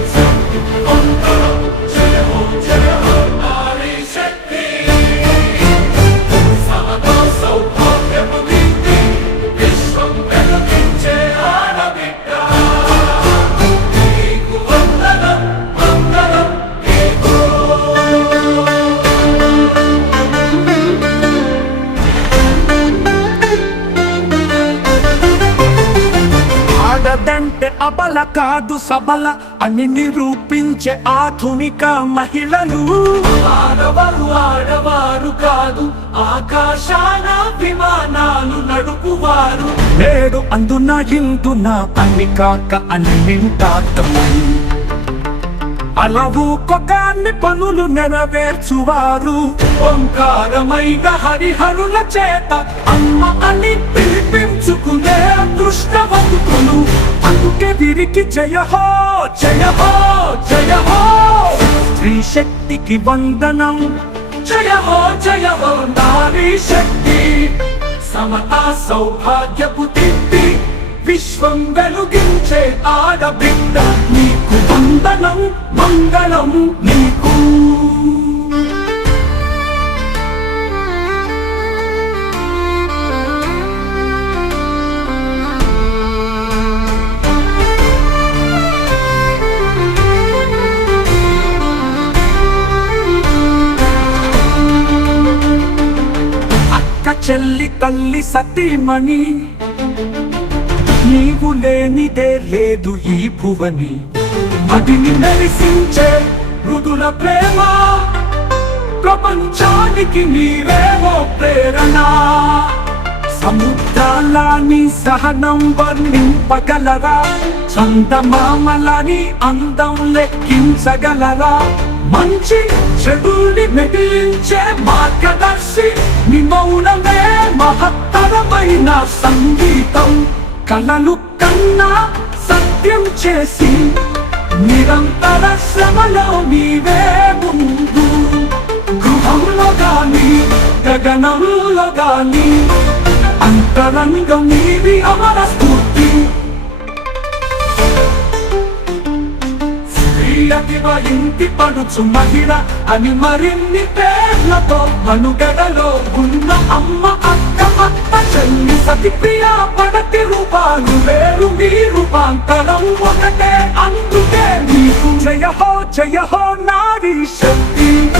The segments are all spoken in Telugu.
Bye. అబల కాదు సబల అని నిరూపించే ఆధునిక మహిళలు. ఆడవారు ఆడవారు కాదు ఆకాశాన విమానాలు నడుపువారు. నేడు అందున ఇందున అన్ని కాక అని నింటాతము అలవు కొకాన్ని పనులు నెరవేర్చువారు. ఓంకారమైన హరిహరుల చేత అమ్మ అని అందుకే వీరికి జయ హో జయ హో జయ హో. స్త్రీ శక్తికి వందనం. జయ హో జయ హో నారీ శక్తి. సమతా సౌభాగ్యపు తిప్పి విశ్వం వెలుగించే ఆడబిడ్డ. నీకు వందనం మంగళం నీకు అక్క చెల్లి తల్లి సతీమణి నీవు లేనిదే లేదు ఈ భువని. అదిని నరిసించే మృదుల ప్రేమ ప్రపంచానికి నీవేమో ప్రేరణ. సముద్రాలని సహనం వర్ణింపగలరా? చందమామలని అందం లెక్కించగలరా? మంచి చెడుని మెదిలించే మార్గదర్శి నీ మౌనమే మహత్తరమైన సంగీతం. కలలు కన్నా సత్యం చేసి నిరంతర శ్రమలో నీవే ముందు. గృహంలో గాని గగనంలో గాని అంతరంగం నీవి ఇంటి పడుచు మహిళ అని మరిన్ని పేర్లతో మనుగడలో ఉన్న అమ్మ అక్క అత్త చెల్లి సతి ప్రియ పడతి రూపాలు వేరు మీ రూపాంతరం ఒకటే. అందుకే నీకు జయ హో జయ హో నారీ శక్తి.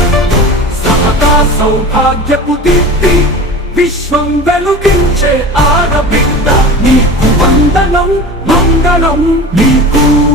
సమతా సౌభాగ్యపు దీప్తి. విశ్వం వెలుగించే ఆడబిడ్డ. నీకు వందనం మంగళం నీకు